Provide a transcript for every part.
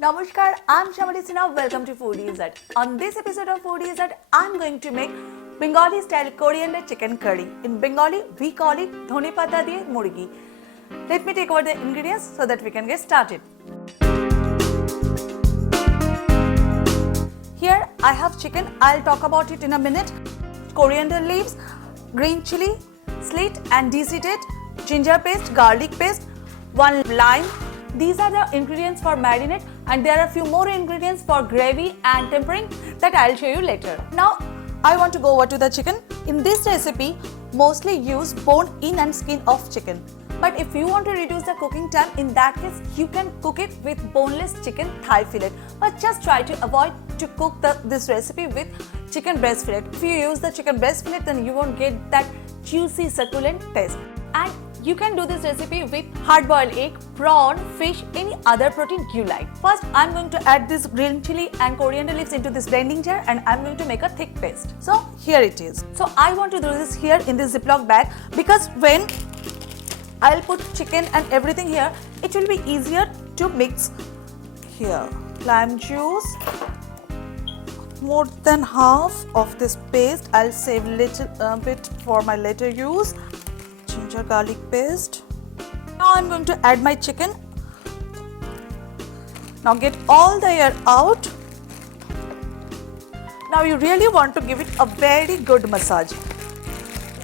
Namaskar, I'm Shyamali Sinha. Welcome to Foodie. On this episode of Foodie, I'm going to make Bengali style Coriander Chicken Curry. In Bengali, we call it Dhonepata Murgi. Let me take over the ingredients so that we can get started. Here I have chicken. I'll talk about it in a minute. Coriander leaves, green chili, slit and de-seeded, ginger paste, garlic paste, 1 lime. These are the ingredients for marinade, and there are a few more ingredients for gravy and tempering that I'll show you later. Now I want to go over to the chicken. In this recipe, mostly use bone-in and skin off chicken. But if you want to reduce the cooking time, in that case you can cook it with boneless chicken thigh fillet. But just try to avoid to cook this recipe with chicken breast fillet. If you use the chicken breast fillet, then you won't get that juicy succulent taste. And you can do this recipe with hard-boiled egg, prawn, fish, any other protein you like. First, I'm going to add this green chili and coriander leaves into this blending jar, and I'm going to make a thick paste. So here it is. So I want to do this here in this Ziploc bag, because when I'll put chicken and everything here, it will be easier to mix. Here, lime juice, more than half of this paste. I'll save little bit for my later use. Ginger garlic paste. Now I'm going to add my chicken. Now get all the air out. Now you really want to give it a very good massage.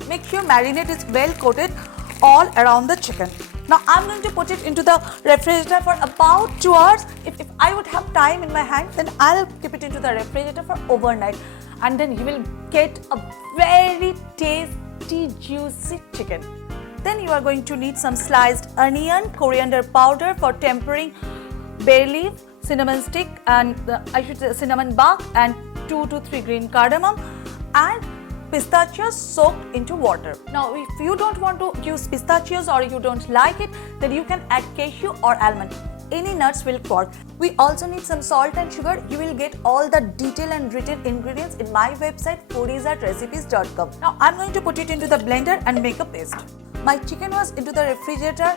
Make sure marinade is well coated all around the chicken. Now I'm going to put it into the refrigerator for about 2 hours. If I would have time in my hand, then I'll keep it into the refrigerator for overnight, and then you will get a very tasty, juicy chicken. Then you are going to need some sliced onion, coriander powder for tempering, bay leaf, cinnamon stick, and cinnamon bark, and 2 to 3 green cardamom, and pistachios soaked into water. Now if you don't want to use pistachios or you don't like it, then you can add cashew or almond. Any nuts will work. We also need some salt and sugar. You will get all the detailed and written ingredients in my website foodiesrecipes.com. Now I'm going to put it into the blender and make a paste. My chicken was into the refrigerator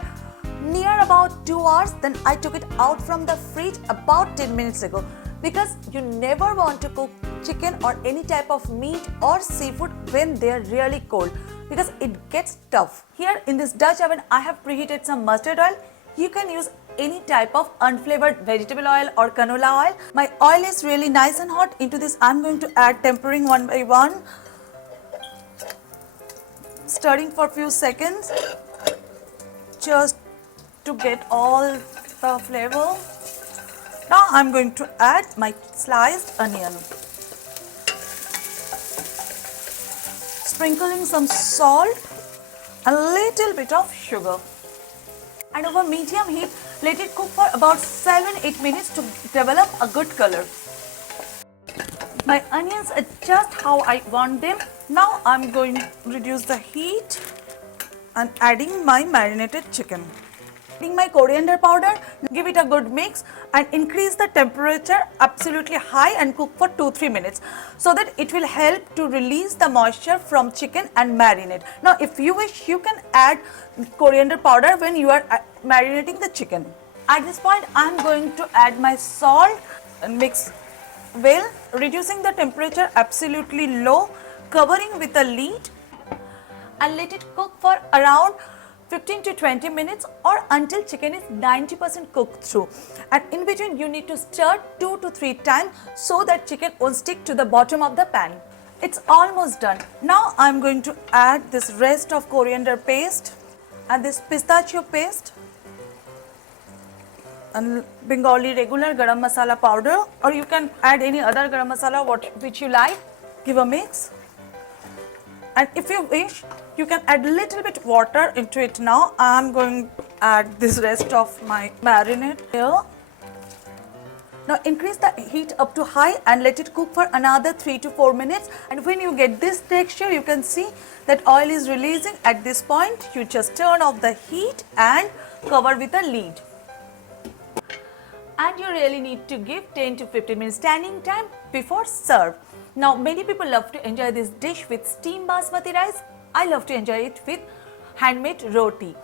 near about 2 hours. Then I took it out from the fridge about 10 minutes ago, because you never want to cook chicken or any type of meat or seafood when they are really cold, because it gets tough. Here in this Dutch oven, I have preheated some mustard oil. You can use any type of unflavored vegetable oil or canola oil. My oil is really nice and hot. Into this I'm going to add tempering one by one, stirring for a few seconds just to get all the flavor. Now I'm going to add my sliced onion, sprinkling some salt, a little bit of sugar, and over medium heat let it cook for about 7-8 minutes to develop a good color. My onions are just how I want them. Now I'm going to reduce the heat and adding my marinated chicken. Adding my coriander powder, give it a good mix and increase the temperature absolutely high and cook for 2-3 minutes, so that it will help to release the moisture from chicken and marinate. Now if you wish, you can add coriander powder when you are marinating the chicken. At this point I am going to add my salt and mix well, reducing the temperature absolutely low, covering with a lid, and let it cook for around 15 to 20 minutes or until chicken is 90% cooked through. And in between you need to stir 2 to 3 times so that chicken won't stick to the bottom of the pan. It's almost done. Now I'm going to add this rest of coriander paste and this pistachio paste and Bengali regular garam masala powder, or you can add any other garam masala which you like. Give a mix. And if you wish, you can add a little bit water into it. Now I am going to add this rest of my marinade here. Now increase the heat up to high and let it cook for another 3 to 4 minutes. And when you get this texture, you can see that oil is releasing. At this point, you just turn off the heat and cover with a lid. And you really need to give 10 to 15 minutes standing time before serve. Now many people love to enjoy this dish with steamed basmati rice. I love to enjoy it with handmade roti.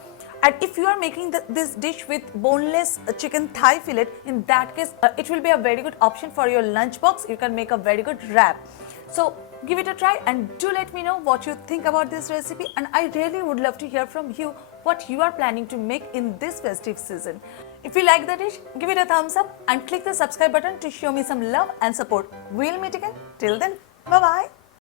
And if you are making this dish with boneless chicken thigh fillet, in that case, it will be a very good option for your lunchbox. You can make a very good wrap. So give it a try and do let me know what you think about this recipe. And I really would love to hear from you what you are planning to make in this festive season. If you like the dish, give it a thumbs up and click the subscribe button to show me some love and support. We'll meet again. Till then, bye-bye.